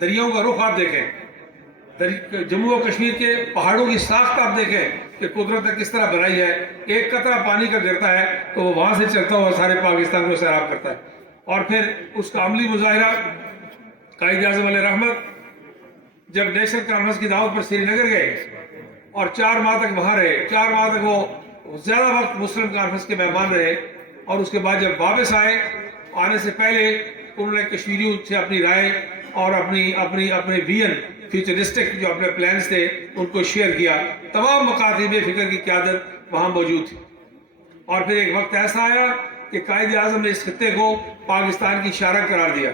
دریاؤں کا رخ آپ دیکھیں، جموں و کشمیر کے پہاڑوں کی ساخت آپ دیکھیں کہ قدرت نے کس طرح بنائی ہے. ایک قطرہ پانی کا گرتا ہے تو وہ وہاں سے چلتا ہوا سارے پاکستان کو سیراب کرتا ہے. اور پھر اس کا عملی مظاہرہ قائد اعظم علیہ رحمت جب نیشنل کانفرنس کی دعوت پر سری نگر گئے اور 4 ماہ تک وہاں رہے، 4 ماہ تک وہ زیادہ وقت مسلم کانفرنس کے مہمان رہے، اور اس کے بعد جب واپس آنے سے پہلے انہوں نے کشمیریوں سے اپنی رائے اور اپنے ویژن فیوچرسٹک جو اپنے پلانز تھے ان کو شیئر کیا. تمام مکاتب فکر کی قیادت وہاں موجود تھی. اور پھر ایک وقت ایسا آیا کہ قائد اعظم نے اس خطے کو پاکستان کی شارک قرار دیا.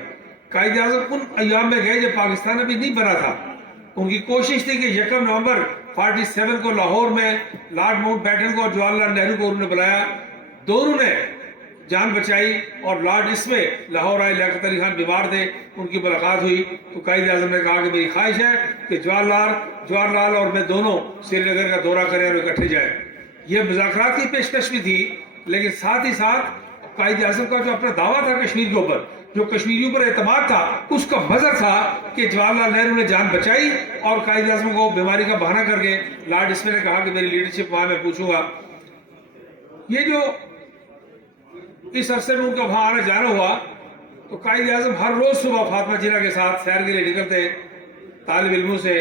قائد اعظم ان ایام میں گئے جب پاکستان ابھی نہیں بنا تھا. ان کی کوشش تھی کہ 1 نومبر 47 کو لاہور میں لارڈ ماؤنٹ بیٹن کو اور جواہر لال نہرو کو انہوں نے بلایا. دونوں نے جان بچائی اور لارڈ اس میں لاہور آئے. لیاقت علی خان بیمار تھے، ان کی ملاقات ہوئی تو قائد اعظم نے کہا کہ میری خواہش ہے کہ جواہر لال اور میں دونوں سری نگر کا دورہ کریں اور اکٹھے جائیں. یہ مذاکرات کی پیشکش بھی تھی، لیکن ساتھ ہی ساتھ قائد اعظم کا جو اپنا دعویٰ تھا کشمیر کے اوپر، جو کشمیریوں پر اعتماد تھا، اس کا مظہر تھا کہ جواہر لال نہرو نے جان بچائی اور قائد اعظم کو بیماری کا بہانہ کر کے لارڈ اسمے نے کہا کہ میری لیڈرشپ وہاں میں پوچھوں گا. یہ جو اس عرصے میں ان کا وہاں آنا جانا ہوا تو قائد اعظم ہر روز صبح فاطمہ جناح کے ساتھ سیر کے لیے نکلتے. طالب علموں سے،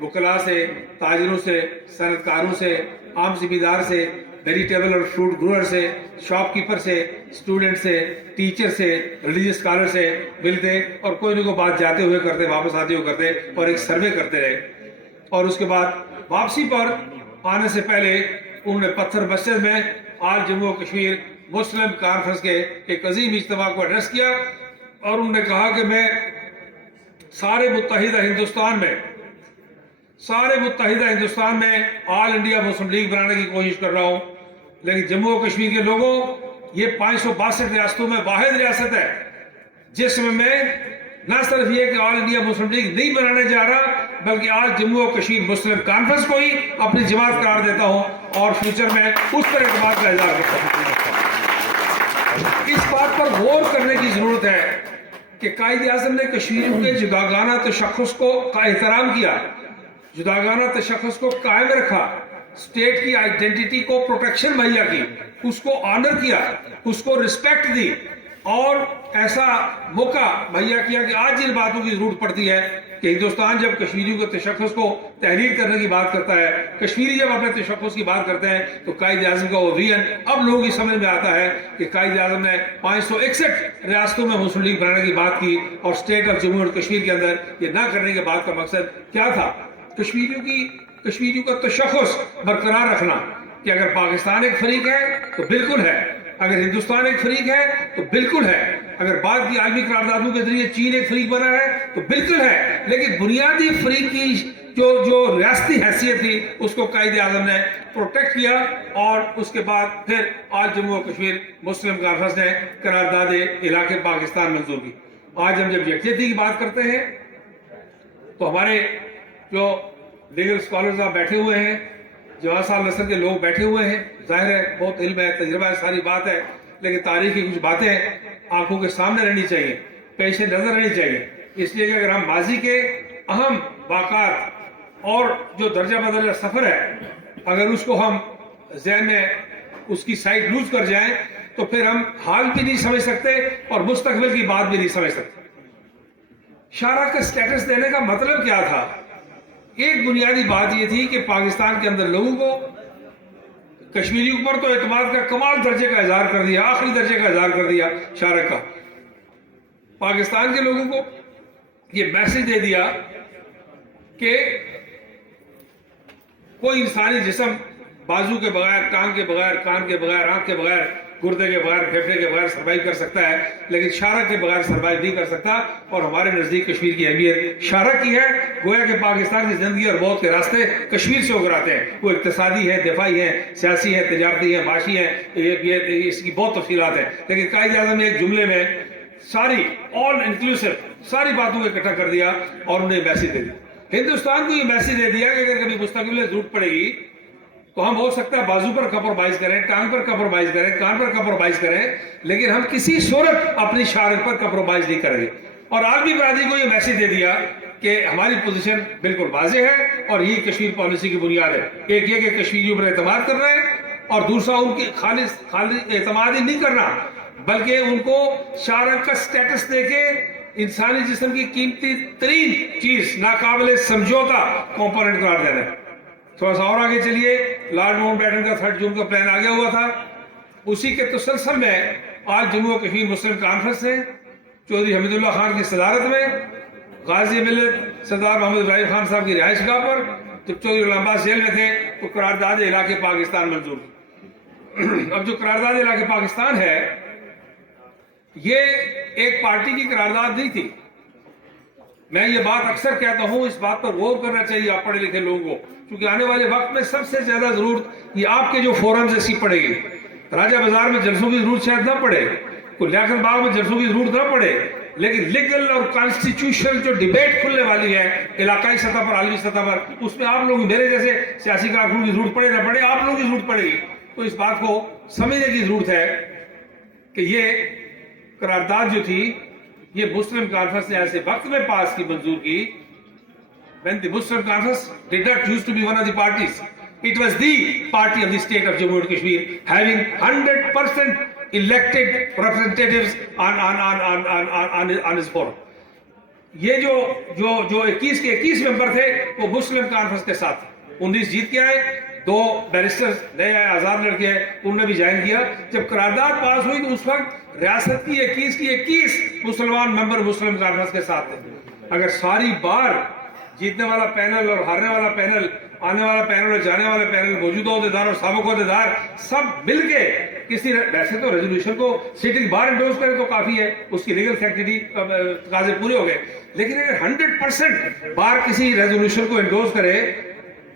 وکلاء سے، تاجروں سے، صنعت کاروں سے، عام زمیندار سے، ویجیٹیبل اور فروٹ گروئر سے، شاپ کیپر سے، اسٹوڈنٹ سے، ٹیچر سے، ریلیجیس اسکالر سے ملتے اور کوئی نہ کوئی بات جاتے ہوئے کرتے، واپس آتے ہوئے کرتے اور ایک سروے کرتے رہے. اور اس کے بعد واپسی پر آنے سے پہلے انہوں نے پتھر مسجد میں آل جموں و کشمیر مسلم کانفرنس کے ایک عظیم اجتماع کو ایڈریس کیا اور انہوں نے کہا کہ میں سارے متحدہ ہندوستان میں آل انڈیا مسلم لیگ بنانے کی کوشش کر رہا ہوں، لیکن جموں و کشمیر کے لوگوں یہ 562 ریاستوں میں واحد ریاست ہے جس میں نہ صرف یہ کہ آل انڈیا مسلم لیگ نہیں بنانے جا رہا بلکہ آج جموں و کشمیر مسلم کانفرنس کو ہی اپنی جماعت قرار دیتا ہوں اور فیوچر میں اس پر اعتماد کا اظہار کرتا ہوں. اس بات پر غور کرنے کی ضرورت ہے کہ قائد اعظم نے کشمیریوں کے جداگانہ تشخص کو احترام کیا، جداگانہ تشخص کو قائم رکھا، اسٹیٹ کی آئیڈینٹی کو پروٹیکشن مہیا کی، اس کو آنر کیا، اس کو رسپیکٹ دی اور ایسا موقع مہیا کیا کہ آج جن باتوں کی ضرورت پڑتی ہے کہ ہندوستان جب کشمیریوں کے تشخص کو تحریر کرنے کی بات کرتا ہے، کشمیری جب اپنے تشخص کی بات کرتے ہیں تو قائد اعظم کا وہ ویژن اب لوگوں کی سمجھ میں آتا ہے کہ قائد اعظم نے 561 ریاستوں میں مسلم لیگ بنانے کی بات کی اور اسٹیٹ آف جموں اور کشمیر کے اندر یہ نہ کرنے کے بعد کا مقصد کیا تھا. کشمیریوں کا تشخص برقرار رکھنا کہ اگر پاکستان ایک فریق ہے تو بالکل ہے، اگر ہندوستان ایک فریق ہے تو بالکل ہے، اگر بعد کی عالمی قراردادوں کے ذریعے چین ایک فریق بنا ہے تو بالکل ہے، لیکن بنیادی فریق کی جو ریاستی حیثیت تھی اس کو قائد اعظم نے پروٹیکٹ کیا اور اس کے بعد پھر آج جموں و کشمیر مسلم کانفرنس نے قرارداد علاقے پاکستان منظور کی. آج ہم جب یکجہتی کی بات کرتے ہیں تو ہمارے جو لیگل اسکالرز آپ بیٹھے ہوئے ہیں، جوان صاحب نسل کے لوگ بیٹھے ہوئے ہیں، ظاہر ہے بہت علم ہے، تجربہ ہے، ساری بات ہے، لیکن تاریخ کی کچھ باتیں آنکھوں کے سامنے رہنی چاہیے، پیش نظر رہنی چاہیے. اس لیے کہ اگر ہم ماضی کے اہم واقعات اور جو درجہ بدرجہ سفر ہے اگر اس کو ہم ذہن میں اس کی سائٹ لوز کر جائیں تو پھر ہم حال بھی نہیں سمجھ سکتے اور مستقبل کی بات بھی نہیں سمجھ سکتے. شارک کا سٹیٹس دینے کا مطلب کیا تھا؟ ایک بنیادی بات یہ تھی کہ پاکستان کے اندر لوگوں کو کشمیریوں پر تو اعتماد کا کمال درجے کا اظہار کر دیا، آخری درجے کا اظہار کر دیا شارک کا. پاکستان کے لوگوں کو یہ میسج دے دیا کہ کوئی انسانی جسم بازو کے بغیر، ٹانگ کے بغیر، کان کے بغیر، آنکھ کے بغیر، گردے کے بغیر، پھیپھڑے کے بغیر سروائیو کر سکتا ہے، لیکن شارک کے بغیر سروائیو نہیں کر سکتا. اور ہمارے نزدیک کشمیر کی اہمیت شارک کی ہے. گویا کہ پاکستان کی زندگی اور موت کے راستے کشمیر سے اگراتے ہیں. وہ اقتصادی ہے، دفاعی ہے، سیاسی ہے، تجارتی ہے، معاشی ہے، یہ اس کی بہت تفصیلات ہیں. لیکن قائد اعظم نے ایک جملے میں ساری آل انکلوسیو ساری باتوں کو اکٹھا کر دیا اور انہیں میسج دے دیا. ہندوستان کو یہ میسج دے دیا کہ اگر کبھی مستقبل میں ضرورت پڑے گی تو ہم ہو سکتا ہے بازو پر کمپرومائز کریں، ٹانگ پر کمپرومائز کریں، کان پر کمپرومائز کریں، لیکن ہم کسی صورت اپنی شارک پر کمپرومائز نہیں کریں گے. اور عالمی برادری کو یہ میسج دے دیا کہ ہماری پوزیشن بالکل واضح ہے اور یہی کشمیر پالیسی کی بنیاد ہے. ایک یہ کہ کشمیریوں پر اعتماد کرنا ہے، اور دوسرا ان کی خالص اعتماد ہی نہیں کرنا بلکہ ان کو شارک کا سٹیٹس دے کے انسانی جسم کی قیمتی ترین چیز، ناقابل سمجھوتا کمپوننٹ قرار دینا ہے. تھوڑا سا اور آگے چلیے، لارڈ ماؤنٹ بیٹن کا 3 جون کا پلان آگیا ہوا تھا. اسی کے تسلسل میں آج جموں و کشمیر مسلم کانفرنس ہے چودھری حمید اللہ خان کی صدارت میں غازی ملت سردار محمد ابراہیم خان صاحب کی رہائش گاہ پر جب چودھری غلام عباس جیل میں تھے تو قرارداد علاقے پاکستان منظور کی. اب جو قرارداد علاقے پاکستان ہے یہ ایک پارٹی کی قرارداد نہیں تھی. میں یہ بات اکثر کہتا ہوں، اس بات پر غور کرنا چاہیے آپ پڑھے لکھے لوگوں کو، کیونکہ آنے والے وقت میں سب سے زیادہ ضرورت یہ آپ کے جو فورمز ایسی پڑے گی. راجہ بازار میں جلسوں کی ضرورت شاید نہ پڑے، کوئی لیاقت باغ میں جلسوں کی ضرورت نہ پڑے، لیکن لیگل اور کانسٹیٹیوشنل جو ڈیبیٹ کھلنے والی ہے علاقائی سطح پر، عالمی سطح پر، اس میں آپ لوگ میرے جیسے سیاسی کارکنوں کی ضرورت پڑے نہ پڑے، آپ لوگوں کی ضرورت پڑے گی. تو اس بات کو سمجھنے کی ضرورت ہے کہ یہ قرارداد جو تھی یہ مسلم کانفرنس نے ایسے وقت میں پاس کی، منظور کی when the Muslim conference did not used to be one of the parties. It was the party of the state of Jammu and Kashmir having 100% elected representatives on his forum. یہ جو 21 کے 21 ممبر تھے وہ مسلم کانفرنس کے ساتھ 19 جیت کے آئے. 2 بیرسٹر نئے آئے، آزاد لڑکے ہیں، انہوں نے بھی جوائن کیا. جب قرارداد پاس ہوئی تو اس وقت ریاست کی 21 کی 21 مسلمان ممبر مسلم کانفرنس کے ساتھ تھے. اگر ساری بار جیتنے والا پینل اور ہارنے والا پینل، آنے والا پینل اور جانے والا پینل، موجودہ عہدیدار اور سابق عہدیدار سب مل کے کسی ویسے تو ریزولوشن کو سیٹنگ بار انڈورس کرے تو کافی ہے، اس کی لیگل سیکٹری تقاضے پورے ہو گئے. لیکن اگر 100% بار کسی ریزولوشن کو انڈورس کرے،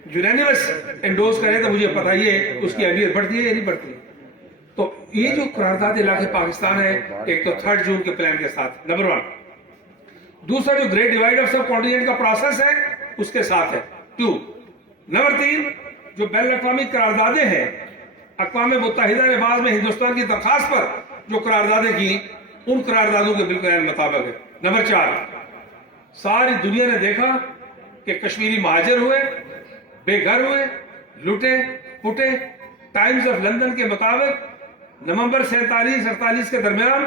یونینیمس انڈورس کرے، تو مجھے پتہ ہی ہے اس کی اہمیت بڑھتی ہے یا نہیں بڑھتی. تو یہ جو قرارداد علاقے پاکستان ہے، ایک تو 3 جون کے پلان کے ساتھ نمبر 1. دوسرا جو great divide of sub continent کا پروسیس ہے اس کے ساتھ ہے 2. نمبر 3 جو بین الاقوامی قراردادیں ہیں، اقوام متحدہ نے بعد میں ہندوستان کی درخواست پر جو قراردادیں کی، ان قراردادوں کے بالکل مطابق ہے. نمبر 4 ساری دنیا نے دیکھا کہ کشمیری مہاجر ہوئے، بے گھر ہوئے، لوٹے پٹے. ٹائمز آف لندن کے مطابق نومبر 47-48 کے درمیان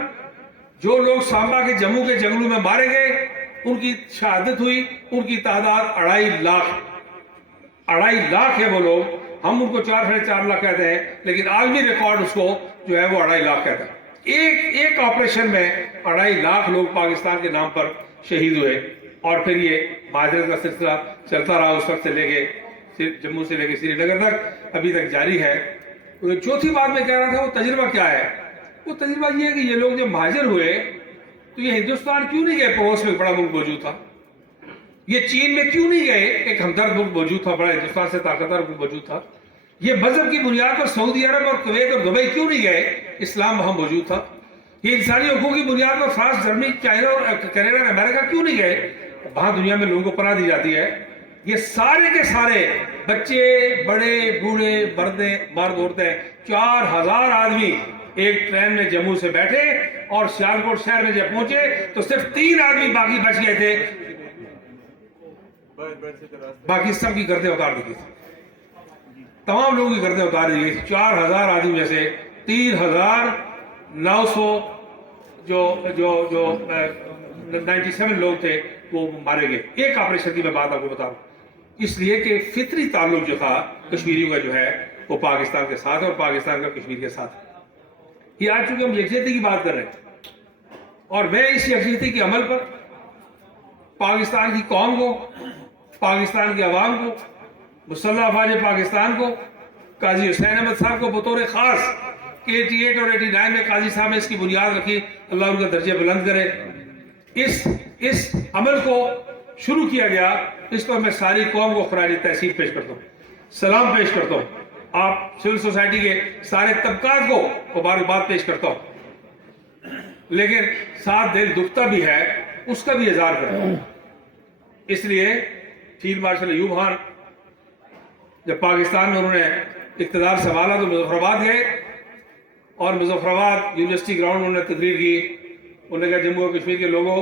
جو لوگ سامبا کے جموں کے جنگلوں میں مارے گئے ان کی شہادت ہوئی، ان کی تعداد 2.5 لاکھ. 2.5 لاکھ ہے وہ لوگ. ہم ان کو 4.5 لاکھ کہتے ہیں، لیکن عالمی ریکارڈ اس کو جو ہے وہ 2.5 لاکھ کہتا ہے. ایک آپریشن میں 2.5 لاکھ لوگ پاکستان کے نام پر شہید ہوئے. اور پھر یہ مہاجرت کا سلسلہ چلتا رہا، اس وقت سے لے کے جموں سے لے کے سری نگر تک ابھی تک جاری ہے. چوتھی بات میں کہہ رہا تھا، وہ تجربہ کیا ہے؟ وہ تجربہ یہ ہے کہ یہ لوگ جب مہاجر ہوئے تو یہ ہندوستان کیوں نہیں گئے؟ پڑوس میں بڑا ملک موجود تھا. یہ چین میں کیوں نہیں گئے؟ ایک ہمدرد ملک موجود تھا، بڑا ہندوستان سے طاقتور ملک موجود تھا. یہ مذہب کی بنیاد پر سعودی عرب اور کویت اور دبئی کیوں نہیں گئے؟ اسلام وہاں موجود تھا. یہ انسانی حقوق کی بنیاد پر فرانس، جرمنی، چائنا اور کینیڈا اور امریکہ کیوں نہیں گئے؟ وہاں دنیا میں لوگوں کو پناہ دی جاتی ہے. یہ سارے کے سارے بچے، بڑے، بوڑھے، مرد عورتیں، 4000 آدمی ایک ٹرین میں جموں سے بیٹھے اور سیالکوٹ شہر میں جب پہنچے تو صرف 3 آدمی باقی بچ گئے تھے. باقی سب کی گردیں اتار دی گئی تھی، تمام لوگوں کی گردیں اتار دی گئی تھی. 4000 آدمی میں سے 3900 جو 97 لوگ تھے وہ مارے گئے. ایک آپریشن کی میں بات آپ کو بتا رہا ہوں، اس لیے کہ فطری تعلق جو تھا کشمیریوں کا جو ہے وہ پاکستان کے ساتھ اور پاکستان کا کشمیر کے ساتھ. یہ آج چونکہ ہم یکجہتی کی بات کر رہے ہیں اور میں اس یکجہتی کے عمل پر پاکستان کی قوم کو، پاکستان کی عوام کو، مسلح افواج پاکستان کو، قاضی حسین احمد صاحب کو بطور خاص کہ 88 اور 89 میں قاضی صاحب نے اس کی بنیاد رکھی، اللہ ان کا درجہ بلند کرے. اس عمل کو شروع کیا گیا، اس پر میں ساری قوم کو خراج تحسین پیش کرتا ہوں، سلام پیش کرتا ہوں. آپ سول سوسائٹی کے سارے طبقات کو مبارکباد پیش کرتا ہوں، لیکن ساتھ دل دکھتا بھی ہے، اس کا بھی اظہار کرتا ہوں. اس لیے فیلڈ مارشل ایوب خان جب پاکستان میں انہوں نے اقتدار سنبھالا تو مظفر آباد گئے اور مظفر آباد یونیورسٹی گراؤنڈ انہوں نے تقریر کی. انہوں نے کہا جموں و کشمیر کے لوگوں،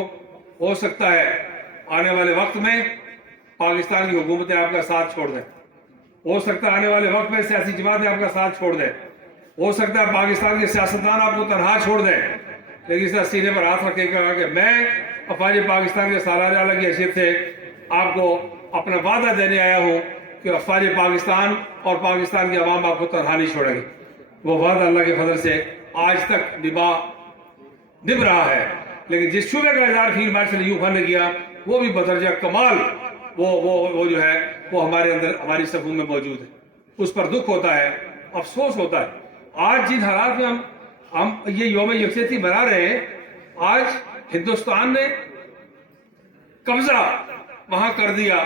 ہو سکتا ہے آنے والے وقت میں پاکستان کی حکومتیں آپ کا ساتھ چھوڑ دیں، ہو سکتا ہے آنے والے وقت میں سیاسی جماعتیں آپ کا ساتھ چھوڑ دیں، ہو سکتا ہے پاکستان کے سیاستدان آپ کو تنہا چھوڑ دیں، لیکن اس طرح سینے پر ہاتھ رکھے کہا کہ میں افواج پاکستان کے سالار اعلیٰ کی حیثیت سے آپ کو اپنا وعدہ دینے آیا ہوں کہ افواج پاکستان اور پاکستان کی عوام آپ کو تنہا نہیں چھوڑے گی۔ وہ وعدہ اللہ کے فضل سے آج تک نبھ رہا ہے، لیکن جس شعبے کا اظہار فیلڈ مارشل ایوب خان نے کیا وہ بھی بدرجہ کمال وہ جو ہے وہ ہمارے اندر ہماری صفوں میں موجود ہے۔ اس پر دکھ ہوتا ہے، افسوس ہوتا ہے۔ آج جن حالات میں ہم یہ یوم یکجہتی منا رہے ہیں، آج ہندوستان نے قبضہ وہاں کر دیا،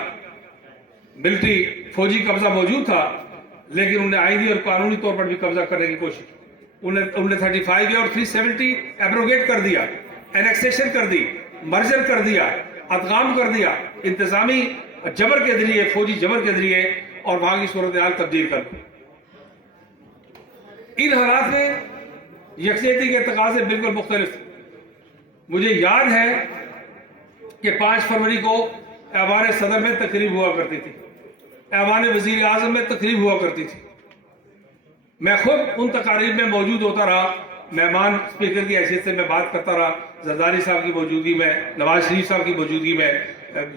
ملٹری فوجی قبضہ موجود تھا، لیکن انہوں نے آئینی اور قانونی طور پر بھی قبضہ کرنے کی کوشش کی۔ انہوں نے 35 اور 370 ایبروگیٹ کر دیا، اینیکسیشن کر دی، مرجر کر دیا، ادغام کر دیا، انتظامی جبر کے ذریعے، فوجی جبر کے ذریعے، اور وہاں کی صورتحال تبدیل کر دی۔ ان حالات میں یکجہتی کے تقاضے بالکل مختلف تھے۔ مجھے یاد ہے کہ 5 فروری کو ایوان صدر میں تقریب ہوا کرتی تھی، ایوان وزیر اعظم میں تقریب ہوا کرتی تھی۔ میں خود ان تقاریب میں موجود ہوتا رہا، مہمان اسپیکر کی حیثیت سے میں بات کرتا رہا، زرداری صاحب کی موجودگی میں، نواز شریف صاحب کی موجودگی میں،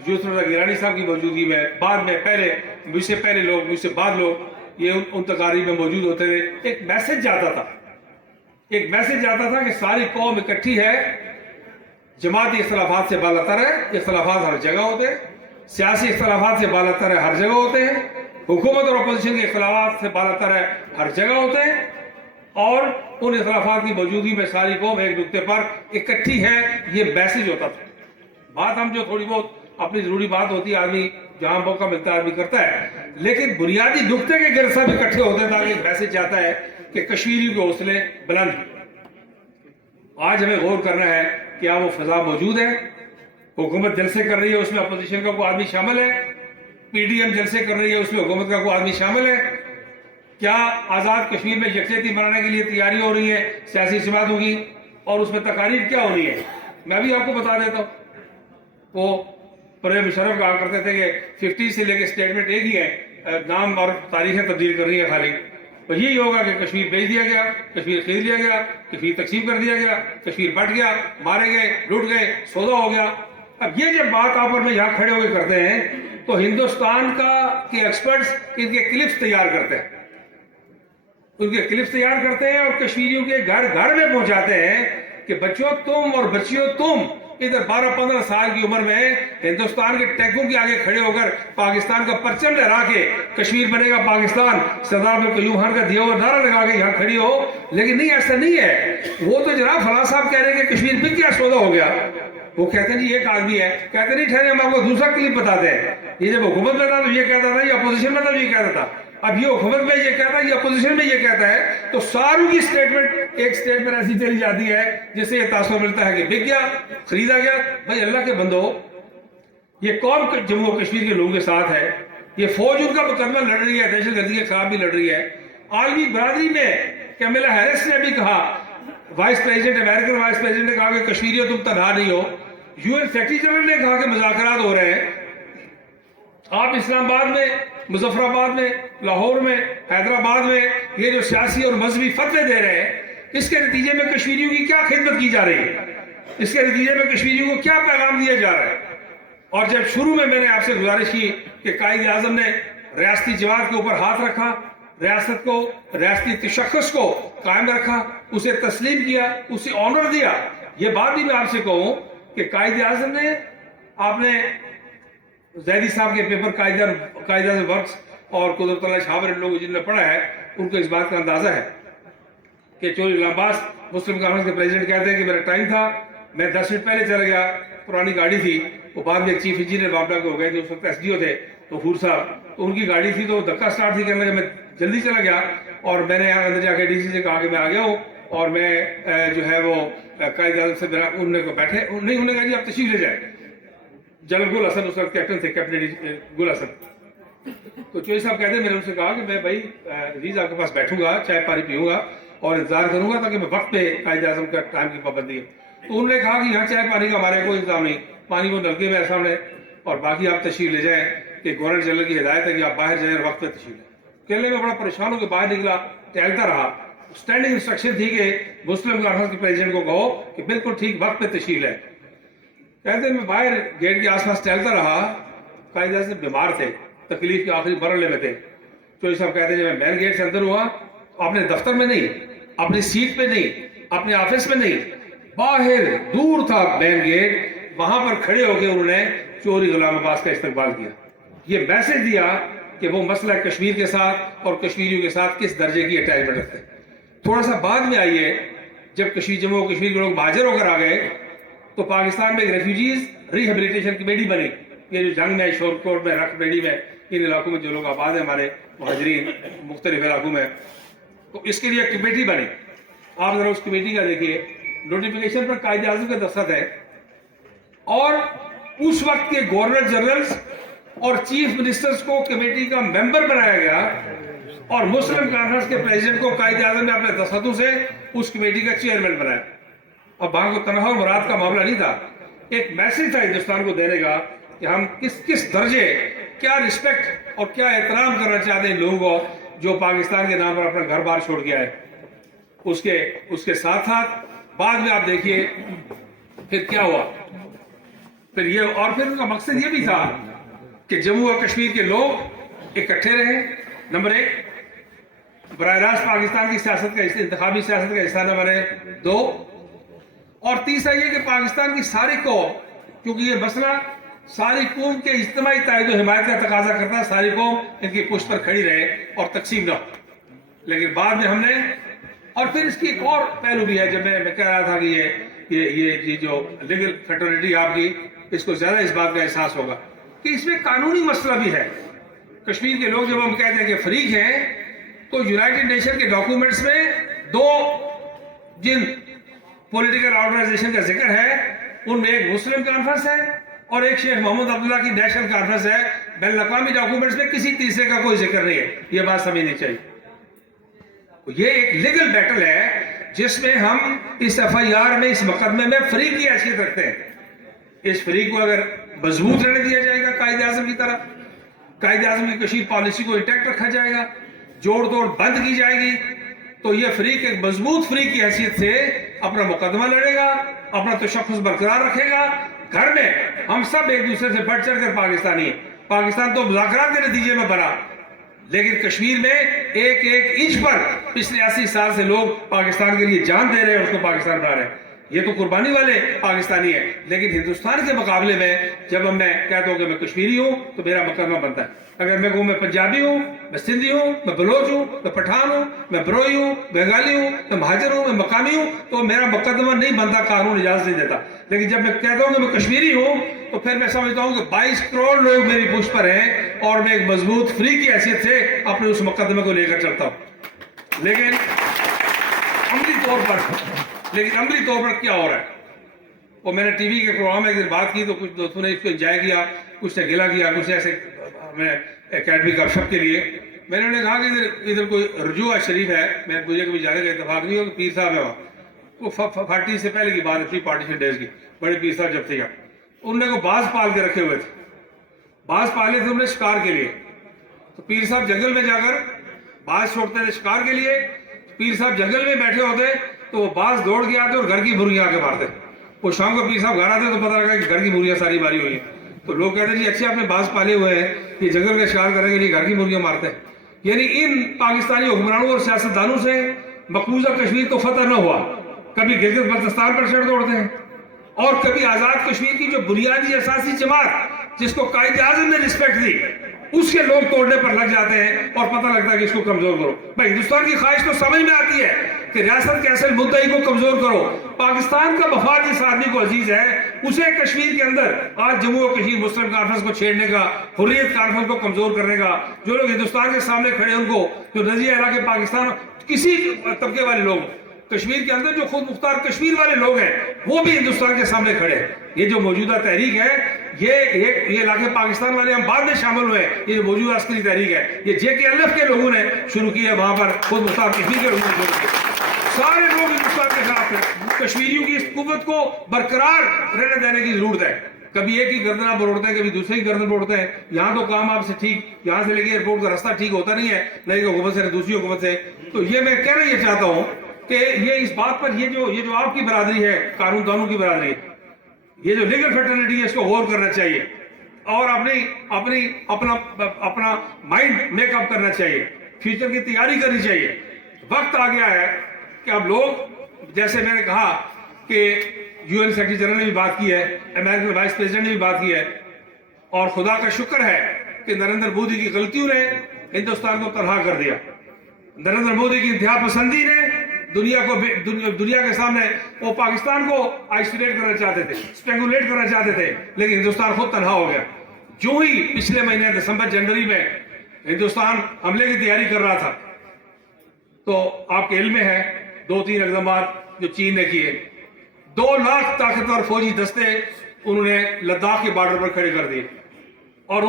یوسف رضا گیلانی صاحب کی موجودگی میں، بعد میں مجھ سے پہلے لوگ، مجھ سے بعد لوگ یہ ان تقاریب میں موجود ہوتے تھے۔ ایک میسج جاتا تھا کہ ساری قوم اکٹھی ہے، جماعتی اختلافات سے بالاتر ہے، اختلافات ہر جگہ ہوتے ہیں، سیاسی اختلافات سے بالاتر ہے، ہر جگہ ہوتے ہیں، حکومت اور اپوزیشن کے اختلافات سے بالاتر ہے، ہر جگہ ہوتے ہیں، اور ان اختلافات کی موجودگی میں ساری قوم ایک نقطے پر اکٹھی ہے، یہ میسج ہوتا تھا۔ بات ہم جو تھوڑی بہت اپنی ضروری بات ہوتی ہے، آدمی جہاں موقع ملتا ہے آدمی کرتا ہے، لیکن بنیادی نقطے کے گرد سب اکٹھے ہوتے ہیں تاکہ ایک میسج جاتا ہے کہ کشمیریوں کے حوصلے بلند۔ آج ہمیں غور کرنا ہے کیا وہ فضا موجود ہے؟ حکومت جلسے کر رہی ہے، اس میں اپوزیشن کا کوئی آدمی شامل ہے؟ پی ڈی ایم جلسے کر رہی ہے، اس میں حکومت کا کوئی آدمی شامل ہے؟ کیا آزاد کشمیر میں یکجہتی منانے کے لیے تیاری ہو رہی ہے سیاسی جماعتوں کی، اور اس میں تقاریر کیا ہو رہی ہے؟ میں بھی آپ کو بتا دیتا ہوں، وہ پرویز مشرف کہا کرتے تھے کہ 50 سے لے کے اسٹیٹمنٹ ایک ہی ہے، نام اور تاریخیں تبدیل کر رہی ہے خالی۔ تو یہی ہوگا کہ کشمیر بیچ دیا گیا، کشمیر خرید لیا گیا، کشمیر تقسیم کر دیا گیا، کشمیر بٹ گیا، مارے گئے، لوٹ گئے، سودا ہو گیا۔ اب یہ جب بات آپ اور میں یہاں کھڑے ہو کے کرتے ہیں تو ہندوستان کے ایکسپرٹس ان کے کلپس تیار کرتے ہیں، اور کشمیریوں کے گھر گھر میں پہنچاتے ہیں کہ بچوں تم اور بچیوں تم ادھر 12-15 سال کی عمر میں ہندوستان کے ٹینکوں کے آگے کھڑے ہو کر پاکستان کا پرچم لہرا کے کشمیر بنے گا پاکستان، سردار عبدالقیوم خان کا دیا ہوا نعرہ لگا کے یہاں کھڑی ہو، لیکن نہیں، ایسا نہیں ہے۔ وہ تو جناب فلاں صاحب کہہ رہے ہیں کہ کشمیر بک گیا، سودا ہو گیا۔ وہ کہتے ہیں جی ایک آدمی ہے، کہتے نہیں ٹھہرے ہم آپ کو دوسرا کلپ بتاتے ہیں، یہ جب حکومت میں تھا تو یہ کہتا تھا، یہ اپوزیشن میں تھا تو یہ کہتا تھا، اب یہ حکومت میں یہ کہتا ہے، یہ اپوزیشن میں یہ کہتا ہے، تو ساروں کی سٹیٹمنٹ ایک سٹیٹمنٹ ایسی چلی جاتی ہے جس سے یہ تاثر ملتا ہے کہ بک گیا، خریدا گیا۔ بھائی اللہ کے بندو، یہ قوم جموں و کشمیر کے لوگوں کے ساتھ ہے، یہ فوج ان کا مقدمہ لڑ رہی ہے، دہشت گردی کے خلاف بھی لڑ رہی ہے۔ عالمی برادری میں کیملا ہیرس نے بھی کہا، vice president, American vice president نے کہا کہ کشمیریوں تم تنہا نہیں ہو، UN سیکرٹری جنرل نے کہا کہ مذاکرات ہو رہے ہیں، آپ اسلام آباد میں، مظفر آباد میں، لاہور میں، حیدرآباد میں یہ جو سیاسی اور مذہبی فتوے دے رہے ہیں، اس کے نتیجے میں کشمیریوں کی کیا خدمت کی جا رہی ہے؟ اس کے نتیجے میں کشمیریوں کو کیا پیغام دیا جا رہا ہے؟ اور جب شروع میں نے آپ سے گزارش کی کہ قائد اعظم نے ریاستی جماعت کے اوپر ہاتھ رکھا، ریاست کو، ریاستی تشخص کو قائم رکھا، اسے تسلیم کیا، اسے آنر دیا، یہ بات بھی میں آپ سے کہوں کہ قائد اعظم نے، آپ نے زیدی صاحب کے پیپر قائد اعظم ورکس اور قدرت اللہ شابر، ان لوگوں جن نے پڑھا ہے ان کو اس بات کا اندازہ ہے کہ چوری غلام عباس مسلم کانفرنس کے پریزیڈنٹ کہتے ہیں کہ میرا ٹائم تھا، میں 10 منٹ پہلے چلا گیا، پرانی گاڑی تھی، وہ بعد میں ایک چیف انجینئر بابلا کے ہو گئے جو اس وقت ایس ڈی او تھے غفور صاحب، تو ان کی گاڑی تھی تو دھکا سٹارٹ تھی، کہنے لگا میں جلدی چلا گیا، اور میں نے اندر جا کے ڈی سی سے کہا کہ میں آ گیا ہوں، اور میں جو ہے وہ قائد اعظم سے انہوں نے بیٹھے نہیں، انہوں نے کہا جی آپ تشریف لے جائیں، جنرل گل حسن اس وقت کیپٹن تھے، کیپٹن گل حسن، تو چوہی صاحب کہتے ہیں میں نے ان سے کہا کہ میں بھائی عزیز آپ کے پاس بیٹھوں گا، چائے پانی پیوں گا اور انتظار کروں گا تاکہ میں وقت پہ قائد اعظم کا ٹائم کی پابندی ہے۔ تو انہوں نے کہا کہ یہاں چائے پانی کا ہمارا کوئی انتظام نہیں، پانی وہ نلکے میں سامنے، اور باقی آپ تشریف لے جائیں کہ گورنر جنرل کی ہدایت ہے کہ آپ باہر جائیں وقت پہ تشریف لیں۔ کیلے میں بڑا پریشان ہو کے باہر نکلا، ٹہلتا رہا، اسٹینڈنگ انسٹرکشن تھی کہ مسلم کانفرنس کے پریزیڈنٹ کو کہو کہ بالکل ٹھیک وقت پہ تشریف لیں۔ کہتے ہیں میں باہر گیٹ کے آس پاس ٹہلتا رہا، قائد اعظم بیمار تھے، تکلیف کے آخری مرحلے میں تھے، تو صاحب کہتے ہیں جب میں مین گیٹ سے اندر ہوا تو اپنے دفتر میں نہیں، اپنی سیٹ پہ نہیں، اپنے آفس میں نہیں، باہر دور تھا مین گیٹ، وہاں پر کھڑے ہو کے انہوں نے چوری غلام عباس کا استقبال کیا، یہ میسج دیا کہ وہ مسئلہ کشمیر کے ساتھ اور کشمیریوں کے ساتھ کس درجے کی اٹیچمنٹ رکھتے ہیں۔ تھوڑا سا بعد میں آئیے، جب کشمیر جموں و کشمیر کے لوگ مہاجر ہو کر آ گئے تو پاکستان میں ایک ریفیوجیز ریہیبلیٹیشن کمیٹی بنی، یہ جو جنگ میں، شور کوٹ میں، رکھ بیڑی میں، ان علاقوں میں جو لوگ آباد ہیں ہمارے مہاجرین مختلف علاقوں میں، تو اس کے لیے ایک کمیٹی بنی۔ آپ ذرا اس کمیٹی کا دیکھیے، نوٹیفیکیشن پر قائد اعظم کا دستخط ہے، اور اس وقت کے گورنر جنرلز اور چیف منسٹرز کو کمیٹی کا ممبر بنایا گیا، اور مسلم کانفرنس کے پریزیڈنٹ کو قائد اعظم نے اپنے دستخطوں سے اس کمیٹی کا چیئرمین بنایا۔ اب وہاں کو تنہا و مراد کا معاملہ نہیں تھا، ایک میسج تھا ہندوستان کو دینے کا کہ ہم کس درجے کیا رسپیکٹ اور کیا احترام کرنا چاہتے ہیں ان لوگوں کو جو پاکستان کے نام پر اپنا گھر بار چھوڑ گیا ہے۔ اس کے ساتھ ساتھ بعد میں آپ دیکھیے پھر کیا ہوا، پھر یہ، اور پھر ان کا مقصد یہ بھی تھا کہ جموں و کشمیر کے لوگ اکٹھے رہیں، نمبر ایک، براہ راست پاکستان کی سیاست کا انتخابی سیاست کا حصہ نہ بنے، دو، اور تیسرا یہ کہ پاکستان کی ساری قوم، کیونکہ یہ مسئلہ ساری قوم کے اجتماعی تائید و حمایت کا تقاضا کرتا ہے، ساری قوم ان کی پشت پر کھڑی رہے اور تقسیم نہ ہو۔ لیکن بعد میں ہم نے، اور پھر اس کی ایک اور پہلو بھی ہے، جب میں کہہ رہا تھا کہ یہ جو لیگل فیٹرنیٹی آپ کی، اس کو زیادہ اس بات کا احساس ہوگا کہ اس میں قانونی مسئلہ بھی ہے۔ کشمیر کے لوگ جب ہم کہتے ہیں کہ فریق ہیں، تو یونائٹڈ نیشن کے ڈاکومنٹس میں دو جن پولیٹیکل آرگنائزیشن کا ذکر ہے، ان میں ایک مسلم کانفرنس ہے اور ایک شیخ محمد عبداللہ کی نیشنل کانفرنس ہے۔ بین الاقوامی ڈاکومنٹس میں کسی تیسرے کا کوئی ذکر نہیں ہے، یہ بات سمجھنی چاہیے۔ یہ ایک لیگل بیٹل ہے جس میں ہم اس ایف آئی آر میں، اس مقدمے میں فریق کی حیثیت رکھتے ہیں۔ اس فریق کو اگر مضبوط رہنے دیا جائے گا قائد اعظم کی طرح، قائد اعظم کی کشمیر پالیسی کو انٹیکٹ رکھا جائے گا، جوڑ توڑ بند کی جائے گی، تو یہ فریق ایک مضبوط فریق کی حیثیت سے اپنا مقدمہ لڑے گا، اپنا تشخص برقرار رکھے گا۔ گھر میں ہم سب ایک دوسرے سے بڑھ چڑھ کر پاکستانی ہیں، پاکستان تو مذاکرات کے نتیجے میں بنا، لیکن کشمیر میں ایک انچ پر پچھلے 80 سال سے لوگ پاکستان کے لیے جان دے رہے ہیں، اس کو پاکستان بنا رہے ہیں۔ یہ تو قربانی والے پاکستانی ہیں، لیکن ہندوستان کے مقابلے میں جب میں کہتا ہوں کہ میں کشمیری ہوں تو میرا مقدمہ بنتا ہے۔ اگر میں کہوں میں پنجابی ہوں، میں سندھی ہوں، میں بلوچ ہوں، میں پٹھان ہوں، میں بروئی ہوں، بنگالی ہوں، میں مہاجر ہوں، میں مقامی ہوں، تو میرا مقدمہ نہیں بنتا، قانون اجازت نہیں دیتا۔ لیکن جب میں کہتا ہوں کہ میں کشمیری ہوں تو پھر میں سمجھتا ہوں کہ 22 کروڑ لوگ میری پشت پر ہیں اور میں ایک مضبوط فریق کی حیثیت سے اپنے اس مقدمے کو لے کر چلتا ہوں۔ لیکن عملی طور پر کیا ہو رہا ہے؟ وہ میں نے ٹی وی کے پروگرام میں ایک دن بات کی تو کچھ دوستوں نے اس کو انجوائے کیا، کچھ نے گلا کیا، کچھ نے ایسے میں اکیڈمی گپ شپ کے لیے میں نے کہا کہ ادھر کوئی رجوع شریف ہے، مجھے کبھی جانے کا اتفاق نہیں ہو کہ پیر صاحب ہے وہاں، وہ 40 سے پہلے کی بات ہے، پری پارٹیشن ڈیز کی، بڑے پیر صاحب جب تھے، انہوں نے کو باز پال کے رکھے ہوئے تھے، باز پالے تھے انہوں نے شکار کے لیے، تو پیر صاحب جنگل میں جا کر باز چھوڑتے تھے شکار کے لیے، پیر صاحب جنگل میں بیٹھے ہوتے تو وہ باز دوڑ کے آتے اور گھر کی مرغیاں آ کے مارتے، وہ شام کو پیر صاحب گھر آتے تو پتہ لگا کہ گھر کی مرغیاں ساری ماری ہوئی ہیں، تو لوگ کہتے ہیں جی اچھے آپ نے باز پالے ہوئے ہیں، یہ جنگل کا شکار کرنے کے لیے گھر کی مرغیاں مارتے ہیں۔ یعنی ان پاکستانی حکمرانوں اور سیاستدانوں سے مقبوضہ کشمیر تو فتح نہ ہوا، کبھی گلگت بلتستان پر چڑھ دوڑتے ہیں، اور کبھی آزاد کشمیر کی جو بنیادی اساسی جماعت جس کو قائد اعظم نے رسپیکٹ دی، اس کے لوگ توڑنے پر لگ جاتے ہیں اور پتہ لگتا ہے کہ اس کو کمزور کرو۔ بھائی ہندوستان کی خواہش تو سمجھ میں آتی ہے کہ ریاست کے اصل مدعی کو کمزور کرو، پاکستان کا مفاد جس آدمی کو عزیز ہے اسے کشمیر کے اندر آج جموں و کشمیر مسلم کانفرنس کو چھیڑنے کا، حریت کانفرنس کو کمزور کرنے کا، جو لوگ ہندوستان کے سامنے کھڑے ان کو، جو نظریہ علاقے پاکستان کسی طبقے والے لوگ کشمیر کے اندر جو خود مختار کشمیر والے لوگ ہیں وہ بھی ہندوستان کے سامنے کھڑے ہیں۔ یہ جو موجودہ تحریک ہے، یہ علاقے پاکستان والے ہم بعد میں شامل ہوئے، یہ جو موجودہ عسکری تحریک ہے یہ JKLF کے لوگوں نے شروع کی ہے، وہاں پر خود مختار کشمیر کے لوگوں نے شروع کی ہے۔ سارے لوگ ہندوستان کے خلاف ہیں، کشمیریوں کی اس قوت کو برقرار رہنے دینے کی ضرورت ہے۔ کبھی ایک ہی گردن آپ بروڑتے ہیں, کبھی دوسرے کی گردن بروڑتے ہیں. یہاں تو کام آپ سے ٹھیک, یہاں سے لے کے ایئرپورٹ کا راستہ ٹھیک ہوتا نہیں ہے, نہ کہ حکومت سے دوسری حکومت سے. تو یہ میں کہنا یہ چاہتا ہوں کہ یہ اس بات پر یہ جو آپ کی برادری ہے, قانون دانوں کی برادری, یہ جو لیگل فیٹرنیٹی ہے, اس کو غور کرنا چاہیے اور اپنا مائنڈ میک اپ کرنا چاہیے, فیوچر کی تیاری کرنی چاہیے. وقت آ گیا ہے کہ اب لوگ, جیسے میں نے کہا کہ یو این سیکرٹری جنرل نے بھی بات کی ہے, امریکن وائس پریزیڈنٹ نے بھی بات کی ہے, اور خدا کا شکر ہے کہ نریندر مودی کی غلطیوں نے ہندوستان کو تنہا کر دیا. نریندر مودی کی انتہا پسندی نے دنیا کے سامنے وہ پاکستان کو آئسولیٹ کرنا چاہتے تھے, اسٹرینگولیٹ کرنا چاہتے تھے, لیکن ہندوستان خود تنہا ہو گیا. جو ہی پچھلے مہینے دسمبر جنوری میں ہندوستان حملے کی تیاری کر رہا تھا, تو آپ کے علم میں ہے 2-3 اقدامات جو چین نے کیے. 2 لاکھ طاقتور فوجی دستے انہوں نے لداخ کے بارڈر پر کھڑے کر دیے, اور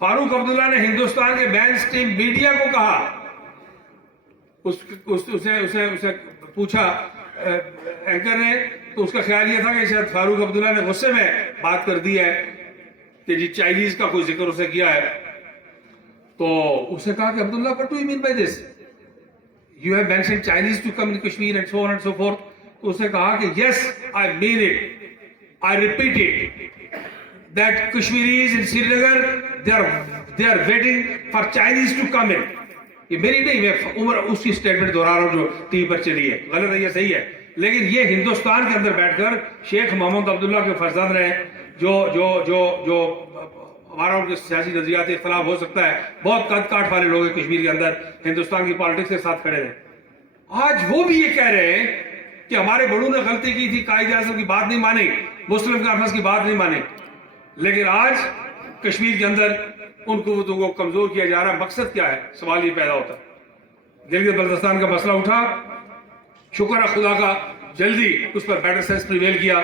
فاروق عبداللہ نے ہندوستان کے مین اسٹریم میڈیا کو کہا, اسے پوچھا اینکر نے, تو اس کا خیال یہ تھا کہ شاید فاروق عبداللہ نے غصے میں بات کر دی ہے کہ جی چائنیز کا کوئی ذکر اسے کیا ہے. تو اسے کہا کہ عبداللہ, what do you mean by this? You have mentioned Chinese to come in Kashmir and so on and so forth. تو اسے کہا کہ yes, I mean it. I repeat it. That Kashmiris in Srinagar, they are waiting for Chinese to come in. یہ میری نہیں, میں اس کی statement دہرا رہا ہوں جو ٹی وی پر چلی ہے, غلط ہے یا صحیح ہے, لیکن یہ ہندوستان کے اندر بیٹھ کر شیخ محمد عبداللہ کے فرزند رہے, جو ہمارا ان کے سیاسی نظریات اختلاف ہو سکتا ہے, بہت قد کاٹ والے لوگ ہیں کشمیر کے اندر, ہندوستان کی پالیٹکس کے ساتھ کھڑے ہیں. آج وہ بھی یہ کہہ رہے ہیں کہ ہمارے بڑوں نے غلطی کی تھی, قائد اعظم کی بات نہیں مانی, مسلم کانفرنس کی بات نہیں مانی, لیکن آج کشمیر کے اندر ان قوتوں کو کمزور کیا جا رہا ہے. مقصد کیا ہے؟ سوال یہ پیدا ہوتا ہے. گلگت بلتستان کا مسئلہ اٹھا, شکر ہے خدا کا جلدی اس پر بیٹر سینس پریویل کیا,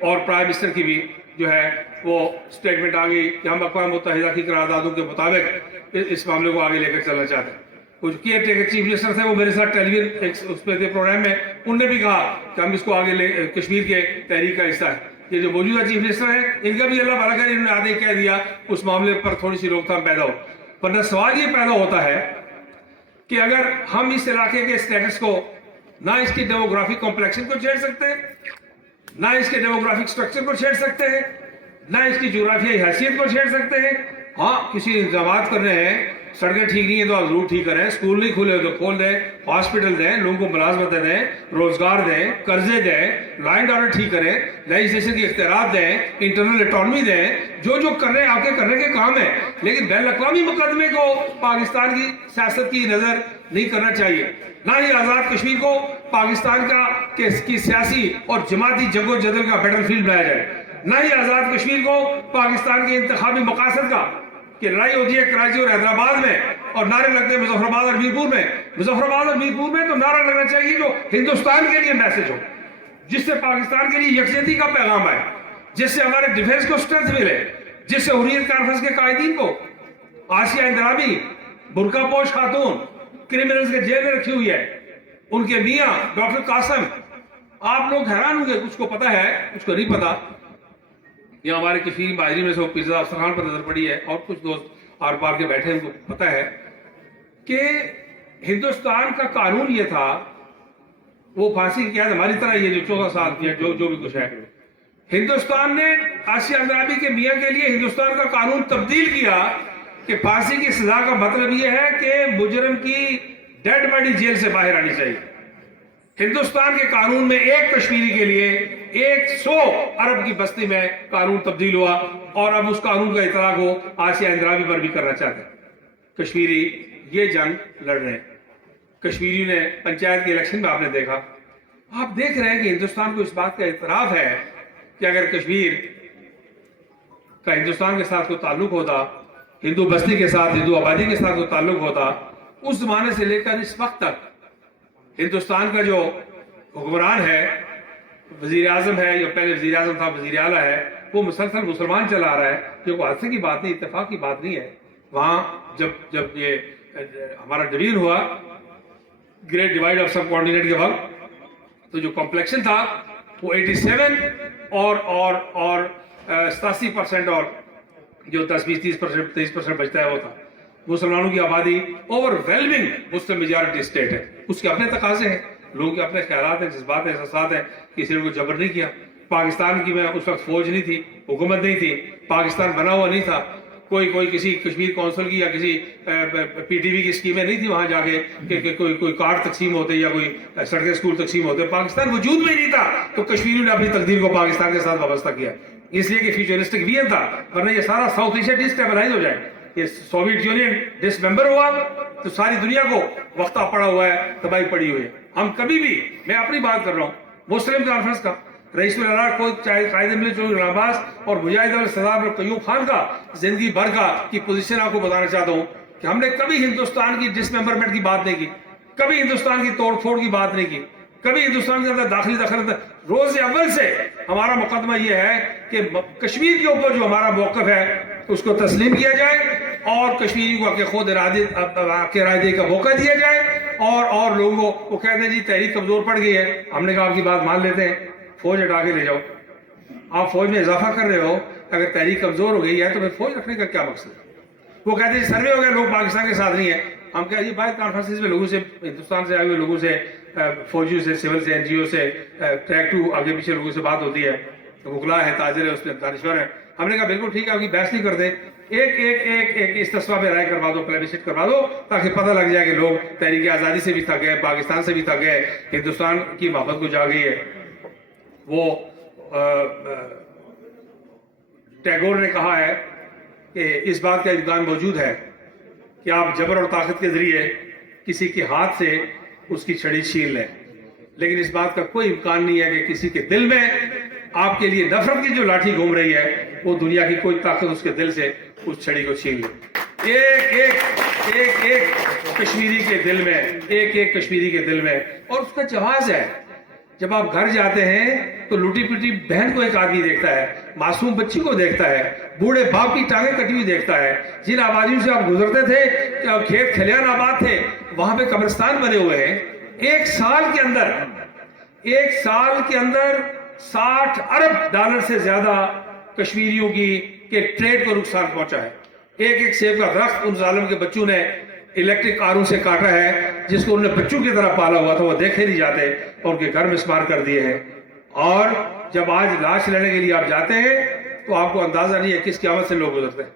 اور پرائم منسٹر کی بھی جو ہے وہ اسٹیٹمنٹ آ گئی کہ ہم اقوام متحدہ کی قراردادوں کے مطابق اس معاملے کو آگے لے کر چلنا چاہتے ہیں. کچھ کیئر ٹیکر چیف منسٹر تھے, وہ میرے ساتھ ٹیلی ویژن اس پہ تھے پروگرام میں, انہوں نے بھی کہا کہ ہم اس کو آگے لے, کشمیر کے تحریک کا حصہ ہے. یہ جو موجودہ چیف منسٹر ہیں, ان کا بھی اللہ بھلا کرے, انہوں نے آدھے کہہ دیا اس معاملے پر تھوڑی سی روک تھام پیدا ہو. ورنہ سوال یہ پیدا ہوتا ہے کہ اگر ہم اس علاقے کے اسٹیٹس کو, نہ اس کی ڈیموگرافک کمپلیکشن کو چھیڑ سکتے ہیں, نہ اس کے ڈیموگرافک سٹرکچر کو چھیڑ سکتے ہیں, نہ اس کی جغرافیائی حیثیت کو چھیڑ سکتے ہیں. ہاں کسی انتظامات کرنے ہیں, سڑکیں ٹھیک نہیں ہیں تو آپ ضرور ٹھیک کریں, اسکول نہیں کھلے تو کھول دیں, ہاسپٹل دیں, لوگوں کو ملازمتیں دیں, روزگار دیں, قرضے دیں, لا اینڈ آرڈر ٹھیک کریں, لیجسلیشن کے اختیارات دیں, انٹرنل اٹانومی دیں, جو کر رہے ہیں آپ کے کرنے کے کام ہیں. لیکن بین الاقوامی مقدمے کو پاکستان کی سیاست کی نظر نہیں کرنا چاہیے, نہ ہی آزاد کشمیر کو پاکستان کی سیاسی اور جماعتی جنگ و جدل کا بیٹل فیلڈ بنایا جائے, نہ ہی آزاد کشمیر کو پاکستان کے انتخابی مقاصد کا, کہ لڑائی ہوتی ہے کراچی اور حیدرآباد میں اور نعرے لگتے ہیں مظفر آباد اور میرپور میں. مظفر آباد اور میرپور میں تو نعرہ لگنا چاہیے جو ہندوستان کے لیے میسج ہو, جس سے پاکستان کے لیے یکجہتی کا پیغام آئے, جس سے ہمارے ڈیفنس کو اسٹرینتھ ملے, جس سے حریت کانفرنس کے قائدین کو, آسیہ اندرابی برقع پوش خاتون کرمنلز کے جیل میں رکھی ہوئی ہے, ان کے میاں ڈاکٹر قاسم, آپ لوگ حیران ہوں گے, کچھ کو پتا ہے کچھ کو نہیں پتا. یہ ہمارے کشمیر مہاجرین میں سے پیزا افسران پر نظر پڑی ہے, اور کچھ دوست آر پار کے بیٹھے ان کو پتا ہے کہ ہندوستان کا قانون یہ تھا, وہ پھانسی کی قید ہماری طرح یہ جو 14 سال کی ہے, جو بھی کچھ ہے, ہندوستان نے آسیہ اندرابی کے میاں کے لیے ہندوستان کا قانون تبدیل کیا کہ پھانسی کی سزا کا مطلب یہ ہے کہ مجرم کی ڈیڈ باڈی جیل سے باہر آنی چاہیے. ہندوستان کے قانون میں ایک کشمیری کے لیے 100 ارب کی بستی میں قانون تبدیل ہوا, اور اب اس قانون کا اطلاق ہو آسیہ اندرابی پر بھی کرنا چاہتے ہیں. کشمیری یہ جنگ لڑ رہے ہیں. کشمیری نے پنچایت کے الیکشن میں آپ نے دیکھا, آپ دیکھ رہے ہیں کہ ہندوستان کو اس بات کا اعتراف ہے کہ اگر کشمیر کا ہندوستان کے ساتھ کوئی تعلق ہوتا, ہندو بستی کے ساتھ, ہندو آبادی کے ساتھ کوئی تعلق ہوتا, اس زمانے سے لے کر اس وقت تک ہندوستان کا جو حکمران ہے, وزیر اعظم ہے, یا پہلے وزیر اعظم تھا, وزیر اعلیٰ ہے, وہ مسلسل مسلمان چلا رہا ہے, جو کوئی حادثے کی بات نہیں, اتفاق کی بات نہیں ہے. وہاں جب یہ ہمارا ڈویژن ہوا, great divide of sub continent کے وقت, تو جو کمپلیکشن تھا وہ 87 اور 87% اور جو 10-20-30% بچتا ہے وہ تھا. مسلمانوں کی آبادی اوور ویلمنگ مسلم میجارٹی اسٹیٹ ہے. اس کے اپنے تقاضے ہیں, لوگوں کے اپنے خیالات ہیں, جذبات ہیں, احساسات ہیں. کسی نے کو جبر نہیں کیا. پاکستان کی میں اس وقت فوج نہیں تھی, حکومت نہیں تھی, پاکستان بنا ہوا نہیں تھا, کوئی کسی کشمیر کونسل کی یا کسی پی ٹی وی کی اسکیمیں نہیں تھی وہاں جا کے کہ کوئی کارڈ تقسیم ہوتے یا کوئی سڑکیں اسکول تقسیم ہوتے. پاکستان وجود میں نہیں تھا تو کشمیریوں نے اپنی تقدیر کو پاکستان کے ساتھ وابستہ کیا, اس لیے کہ فیوچرسٹک ویژن تھا. ورنہ یہ سارا ساؤتھ ایشیا ڈسٹیبلائز ہو جائے. یہ سوویت یونین ڈس ممبر ہوا تو ساری دنیا کو وقتہ پڑا ہوا ہے, تباہی پڑی ہوئی ہے. ہم کبھی بھی, میں اپنی بات کر رہا ہوں, مسلم کانفرنس کا رئیس العراق کو چاہے قائد ملت عباس اور مجاہد سردار قیوم خان کا زندگی بھر کی پوزیشن آپ کو بتانا چاہتا ہوں کہ ہم نے کبھی ہندوستان کی ڈس ممبرمنٹ کی بات نہیں کی, کبھی ہندوستان کی توڑ پھوڑ کی بات نہیں کی, کبھی ہندوستان کے اندر داخلی دخل. روز اول سے ہمارا مقدمہ یہ ہے کہ کشمیر کے اوپر جو ہمارا موقف ہے اس کو تسلیم کیا جائے اور کشمیری کو کہ خود رائے دہی کا موقع دیا جائے. اور لوگوں کو وہ کہتے ہیں جی تحریک کمزور پڑ گئی ہے. ہم نے کہا آپ کی بات مان لیتے ہیں, فوج ہٹا کے لے جاؤ. آپ فوج میں اضافہ کر رہے ہو, اگر تحریک کمزور ہو گئی ہے تو پھر فوج رکھنے کا کیا مقصد ہے؟ وہ کہتے ہیں سروے ہو گیا, لوگ پاکستان کے ساتھ نہیں ہیں. ہم کہتے ہیں باہر کانفرنسز میں لوگوں سے, ہندوستان سے آئے ہوئے لوگوں سے, فوجیوں سے, سول سے, این جی او سے, ٹریک ٹو آگے پیچھے لوگوں سے بات ہوتی ہے. وکلا ہے, تاجر ہے, اس میں دانشور ہے. ہم نے کہا بالکل ٹھیک ہے, آپ کی بحث نہیں کرتے, ایک استصواب میں رائے کروا دو, پلیبسٹ کروا دو, تاکہ پتہ لگ جائے کہ لوگ تحریک آزادی سے بھی تھک گئے, پاکستان سے بھی تھک گئے, ہندوستان کی محبت کو جا گئی ہے. وہ ٹیگور نے کہا ہے کہ اس بات کا امکان موجود ہے کہ آپ جبر اور طاقت کے ذریعے کسی کے ہاتھ سے اس کی چھڑی چھین لیں, لیکن اس بات کا کوئی امکان نہیں ہے کہ کسی کے دل میں آپ کے لیے نفرت کی جو لاٹھی گھوم رہی ہے وہ دنیا کی کوئی طاقت اس کے دل سے اس چھڑی کو چھین لے. ایک کشمیری کے دل میں, ایک کشمیری کے دل میں. اور اس کا جواز ہے, جب آپ گھر جاتے ہیں تو لوٹی پٹی بہن کو ایک آدمی دیکھتا ہے, معصوم بچی کو دیکھتا ہے, بوڑھے باپ کی ٹانگیں کٹی ہوئی دیکھتا ہے. جن آبادیوں سے آپ گزرتے تھے, کھیت کھلیان آباد تھے, وہاں پہ قبرستان بنے ہوئے ہیں. ایک سال کے اندر 60 ارب ڈالر سے زیادہ کشمیریوں کے ٹریڈ کو نقصان پہنچا ہے. ایک سیب کا درخت ان ظالم کے بچوں نے الیکٹرک کاروں سے کاٹا ہے, جس کو انہوں نے بچوں کی طرح پالا ہوا تھا, وہ دیکھے نہیں جاتے اور ان کے گھر مسمار کر دیے ہیں. اور جب آج لاش لینے کے لیے آپ جاتے ہیں تو آپ کو اندازہ نہیں ہے کس قیامت سے لوگ گزرتے ہیں.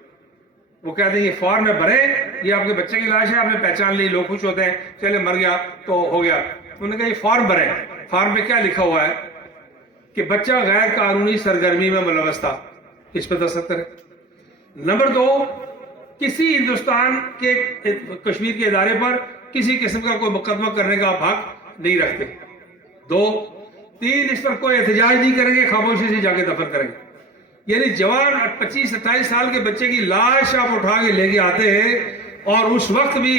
وہ کہتے ہیں یہ فارم میں بھرے, یہ آپ کے بچے کی لاش ہے, آپ نے پہچان لی, لوگ خوش ہوتے ہیں, چلے مر گیا تو ہو گیا. انہوں نے کہا یہ فارم بھرے, فارم پہ کیا لکھا ہوا ہے کہ بچہ غیر قانونی سرگرمی میں ملوث تھا, اس پہ دستخط کریں. نمبر 2, کسی ہندوستان کے کشمیر کے ادارے پر کسی قسم کا کوئی مقدمہ کرنے کا آپ حق نہیں رکھتے. 2, 3, اس پر کوئی احتجاج نہیں کریں گے, خاموشی سے جا کے دفن کریں گے. یعنی جوان 25-27 سال کے بچے کی لاش آپ اٹھا کے لے کے آتے ہیں اور اس وقت بھی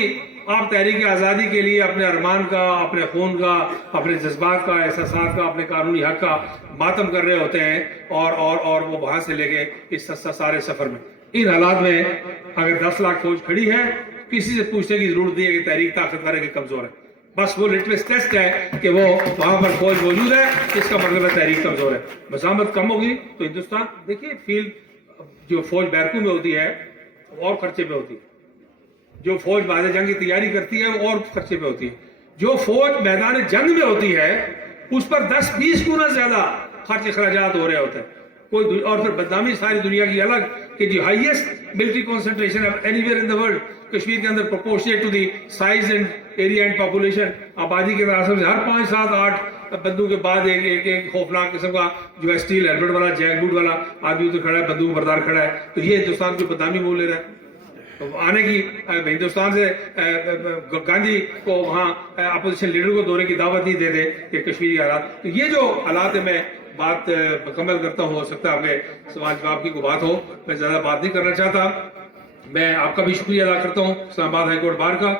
آپ تحریک آزادی کے لیے اپنے ارمان کا, اپنے خون کا, اپنے جذبات کا, احساسات کا, اپنے قانونی حق کا ماتم کر رہے ہوتے ہیں. اور وہ وہاں سے لے کے اس سارے سفر میں, ان حالات میں اگر 10 لاکھ فوج کھڑی ہے, کسی سے پوچھنے کی ضرورت نہیں ہے کہ تحریک طاقتور ہے کہ کمزور ہے. بس وہ لٹمس ٹیسٹ ہے کہ وہ وہاں پر فوج موجود ہے, اس کا مطلب ہے تحریک کمزور ہے. مزاحمت کم ہوگی تو ہندوستان, دیکھیے فیلڈ جو فوج بیرکو میں ہوتی ہے اور خرچے پہ ہوتی ہے, جو فوج بعد جنگ کی تیاری کرتی ہے وہ اور خرچے پہ ہوتی ہے, جو فوج میدان جنگ میں ہوتی ہے اس پر 10-20 گنا زیادہ خرچ اخراجات ہو رہے ہوتے ہیں. کوئی اور پھر بدنامی ساری دنیا کی الگ کہ جو highest military concentration anywhere in the world, Kashmir کے اندر proportionate to the size and area and population, آبادی کے اندر سے ہر 5-7-8 بندوں کے بعد ایک خوفناک قسم کا جو ہے اسٹیل ہیلمٹ والا, جیک بوٹ والا آدمی تو کھڑا ہے, بندوق بردار کھڑا ہے. تو یہ ہندوستان کی بدنامی مول لے رہا ہے. آنے کی ہندوستان سے گاندھی کو وہاں اپوزیشن لیڈر کو دورے کی دعوت نہیں دے دے کہ کشمیری حالات. تو یہ جو حالات ہے, میں بات مکمل کرتا ہوں, ہو سکتا ہے آپ کے سوال جواب کی کوئی بات ہو, میں زیادہ بات نہیں کرنا چاہتا. میں آپ کا بھی شکریہ ادا کرتا ہوں, اسلام آباد ہائی کورٹ بار کا,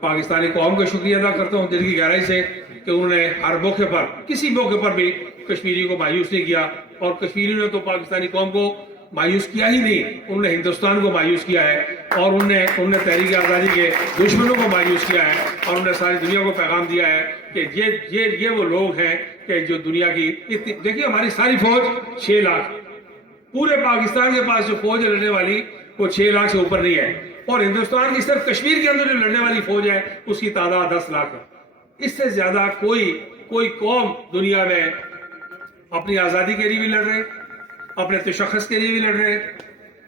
پاکستانی قوم کا شکریہ ادا کرتا ہوں دل کی گہرائی سے کہ انہوں نے ہر موقع پر, کسی موقع پر بھی کشمیری کو مایوس نہیں کیا, اور کشمیریوں نے تو پاکستانی قوم کو مایوس کیا ہی نہیں، انہوں نے ہندوستان کو مایوس کیا ہے، اور انہوں نے تحریک آزادی کے دشمنوں کو مایوس کیا ہے، اور انہوں نے ساری دنیا کو پیغام دیا ہے کہ یہ وہ لوگ ہیں کہ جو دنیا کی دیکھیے ہماری ساری فوج 6 لاکھ، پورے پاکستان کے پاس جو فوج ہے لڑنے والی وہ 6 لاکھ سے اوپر نہیں ہے، اور ہندوستان کی صرف کشمیر کے اندر جو لڑنے والی فوج ہے اس کی تعداد 10 لاکھ ہے۔ اس سے زیادہ کوئی قوم دنیا میں اپنی آزادی کے لیے بھی لڑ رہے، اپنے تشخص کے لیے بھی لڑ رہے،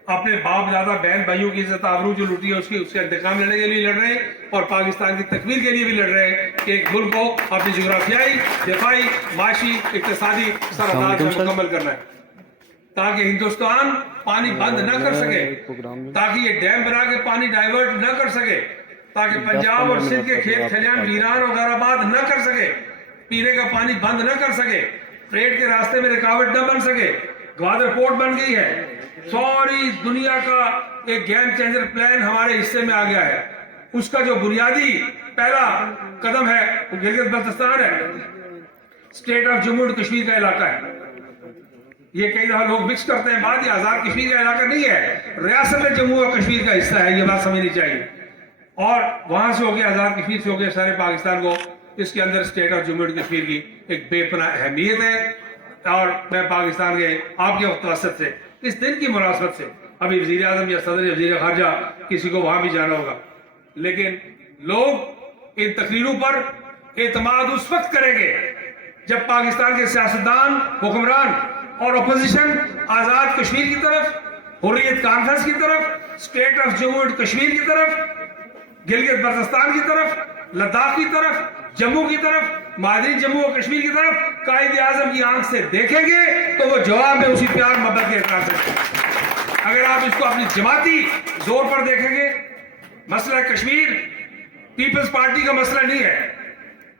اپنے باپ دادا بہن بھائیوں کی عزت آبرو جو لوٹی ہے اس کے انتقام لینے کے لیے لڑ رہے، اور پاکستان کی تکمیل کے لیے بھی لڑ رہے کہ ایک ملک کو اپنی جغرافیائی، دفاعی، معاشی، اقتصادی سرحدات کو مکمل کرنا ہے، تاکہ ہندوستان پانی بند نہ کر سکے، تاکہ یہ ڈیم بنا کے پانی ڈائیورٹ نہ کر سکے، تاکہ پنجاب اور سندھ کے کھیت کھلیان ویران اور غیر آباد نہ کر سکے، پینے کا پانی بند نہ کر سکے، ٹریڈ کے راستے میں رکاوٹ نہ بن سکے۔ گوادر پورٹ بن گئی ہے، ساری دنیا کا ایک گیم چینجر پلان ہمارے حصے میں آ گیا ہے، اس کا جو بنیادی پہلا قدم ہے وہ گلگت بلتستان ہے، state of Jammu and Kashmir کا علاقہ ہے۔ یہ کئی دفعہ لوگ مکس کرتے ہیں بات، یہ آزاد کشمیر کا علاقہ نہیں ہے، ریاست جموں اور کشمیر کا حصہ ہے، یہ بات سمجھنی چاہیے، اور وہاں سے ہو کے آزاد کشمیر سے ہو کے سارے پاکستان کو، اس کے اندر state of Jammu and Kashmir کی ایک بے پناہ اہمیت ہے، اور میں پاکستان کے آپ کے وسط سے اس دن کی مناسبت سے، ابھی وزیر اعظم یا صدر یا وزیر خارجہ کسی کو وہاں بھی جانا ہوگا، لیکن لوگ ان تقریروں پر اعتماد اس وقت کریں گے جب پاکستان کے سیاستدان، حکمران اور اپوزیشن آزاد کشمیر کی طرف، حریت کانفرنس کی طرف، state of Jammu and Kashmir کی طرف، گلگت بلتستان کی طرف، لداخ کی طرف، جموں کی طرف، مہاجرین جموں اور کشمیر کی طرف قائد اعظم کی آنکھ سے دیکھیں گے تو وہ جواب میں اسی پیار محبت کے احترام سے۔ اگر آپ اس کو اپنی جماعتی زور پر دیکھیں گے، مسئلہ کشمیر پیپلز پارٹی کا مسئلہ نہیں ہے،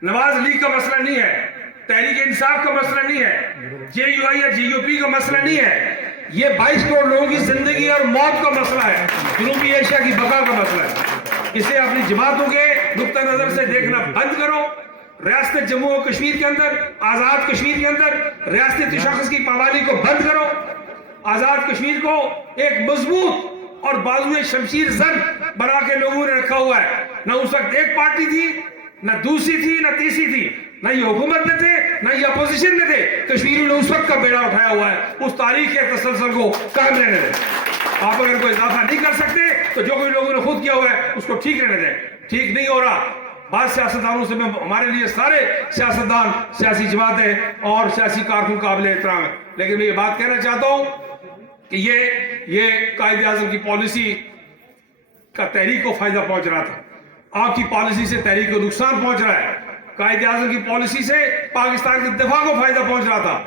نواز لیگ کا مسئلہ نہیں ہے، تحریک انصاف کا مسئلہ نہیں ہے، جے یو آئی یا جی یو پی کا مسئلہ نہیں ہے، یہ 22 کروڑ لوگوں کی زندگی اور موت کا مسئلہ ہے، جنوبی ایشیا کی بقا کا مسئلہ ہے۔ اسے اپنی جماعتوں کے نقطہ نظر سے دیکھنا بند کرو، ریاست جموں و کشمیر کے اندر، آزاد کشمیر کے اندر ریاستی تشخص کی پابندی کو بند کرو، آزاد کشمیر کو ایک مضبوط اور بازوئے شمشیر زن بنا کے لوگوں نے رکھا ہوا ہے، نہ اس وقت ایک پارٹی تھی، نہ دوسری تھی، نہ تیسری تھی، نہ یہ حکومت میں تھے، نہ یہ اپوزیشن میں تھے، کشمیریوں نے اس وقت کا بیڑا اٹھایا ہوا ہے، اس تاریخ کے تسلسل کو قائم رہنے دیں۔ آپ اگر کوئی اضافہ نہیں کر سکتے تو جو کوئی لوگوں نے خود کیا ہوا ہے اس کو ٹھیک رہنے دیں، ٹھیک نہیں ہو رہا۔ بعض سیاستدانوں سے میں، ہمارے لیے سارے سیاستدان، سیاسی جماعتیں اور سیاسی کارکن قابل احترام ہیں، لیکن میں یہ بات کہنا چاہتا ہوں کہ یہ قائد اعظم کی پالیسی کا تحریک کو فائدہ پہنچ رہا تھا، آپ کی پالیسی سے تحریک کو نقصان پہنچ رہا ہے، قائد اعظم کی پالیسی سے پاکستان کے دفاع کو فائدہ پہنچ رہا تھا،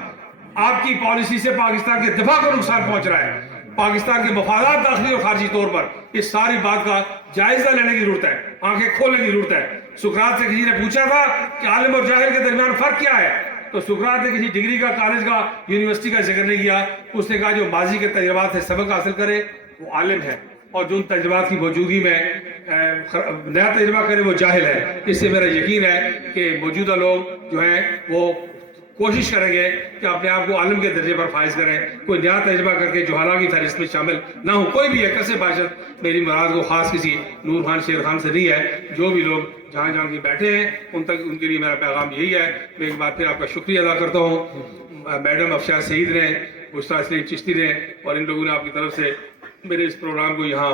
آپ کی پالیسی سے پاکستان کے دفاع کو نقصان پہنچ رہا ہے، پاکستان کے مفادات داخلی اور خارجی طور پر اس ساری بات کا جائزہ لینے کی ضرورت ہے، آنکھیں کھولنے کی ضرورت ہے۔ سقراط سے کسی نے پوچھا تھا کہ عالم اور جاہل کے درمیان فرق کیا ہے، تو سقراط نے کسی ڈگری کا، کالج کا، یونیورسٹی کا ذکر نہیں کیا، اس نے کہا جو ماضی کے تجربات سے سبق حاصل کرے وہ عالم ہے، اور جو ان تجربات کی موجودگی میں نیا تجربہ کرے وہ جاہل ہے۔ اس سے میرا یقین ہے کہ موجودہ لوگ جو ہیں وہ کوشش کریں گے کہ اپنے آپ کو عالم کے درجے پر فائز کریں، کوئی نیا تجربہ کر کے جوہلا کی فہرست میں شامل نہ ہو، کوئی بھی ہے کیسے باشد، میری مراد کو خاص کسی نور خان شیر خان سے نہیں ہے، جو بھی لوگ جہاں جہاں کی بیٹھے ہیں ان تک، ان کے لیے میرا پیغام یہی ہے۔ میں ایک بار پھر آپ کا شکریہ ادا کرتا ہوں، میڈم افشار سعید نے، مشتاق سلیم چشتی نے، اور ان لوگوں نے آپ کی طرف سے میرے اس پروگرام کو یہاں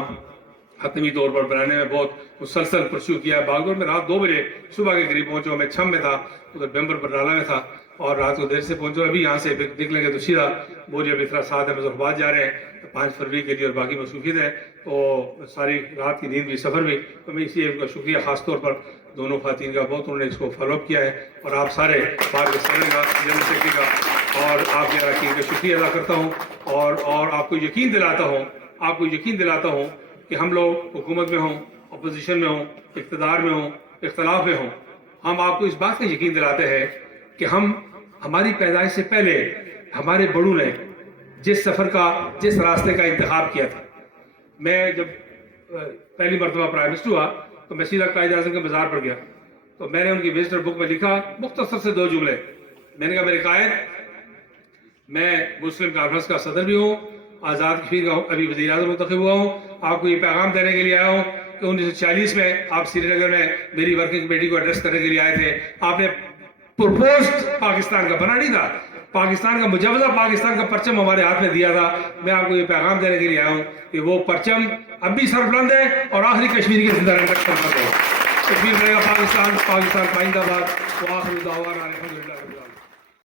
حتمی طور پر بنانے میں بہت مسلسل پرسیو کیا ہے۔ باغدور میں رات 2 بجے صبح کے قریب پہنچا، میں چھم میں تھا، ادھر بیمبر پر ڈالا میں تھا، اور رات کو دیر سے پہنچا۔ ابھی یہاں سے نکلیں گے تو سیدھا بوجھ اب اتنا ساتھ ہے مظفرآباد جا رہے ہیں 5 فروری کے لیے، اور باقی مصروفیت ہے، تو ساری رات کی نیند بھی، سفر بھی، تو میں اس لیے ان کا شکریہ خاص طور پر دونوں خواتین کا بہت، انہوں نے اس کو فالو اپ کیا ہے، اور آپ سارے بار کے سرے کا، جنرل سیکرٹری کا اور آپ کے اراکین کا شکریہ ادا کرتا ہوں، اور آپ کو یقین دلاتا ہوں کہ ہم لوگ حکومت میں ہوں، اپوزیشن میں ہوں، اقتدار میں ہوں، اختلاف میں ہوں، ہم آپ کو اس بات کا یقین دلاتے ہیں کہ ہماری پیدائش سے پہلے ہمارے بڑوں نے جس سفر کا، جس راستے کا انتخاب کیا تھا، میں جب پہلی مرتبہ پرائم منسٹر ہوا تو میں سیدھا قائد اعظم کے مزار پر گیا، تو میں نے ان کی وزٹر بک میں لکھا مختصر سے 2 جملے، میں نے کہا میرے قائد، میں مسلم کانفرنس کا صدر بھی ہوں، آزاد کشمیر کا ابھی وزیر اعظم منتخب ہوا ہوں. آپ کو یہ پیغام دینے کے لیے آیا ہوں کہ 1946 میں آپ سری نگر میں میری ورکنگ کمیٹی کو ایڈریس کرنے کے لیے آئے تھے. آپ نے پرپوزڈ پاکستان کا بنا نہیں تھا, پاکستان کا مجوزہ پاکستان کا پرچم ہمارے ہاتھ میں دیا تھا. میں آپ کو یہ پیغام دینے کے لیے آیا ہوں کہ وہ پرچم اب بھی سربلند ہے اور آخری کشمیر کے زندہ رہنے تک سربلند ہے. کشمیر رہے گا پاکستان, پاکستان پائندہ باد. وآخر دعوانا الحمدللہ رب العالمین.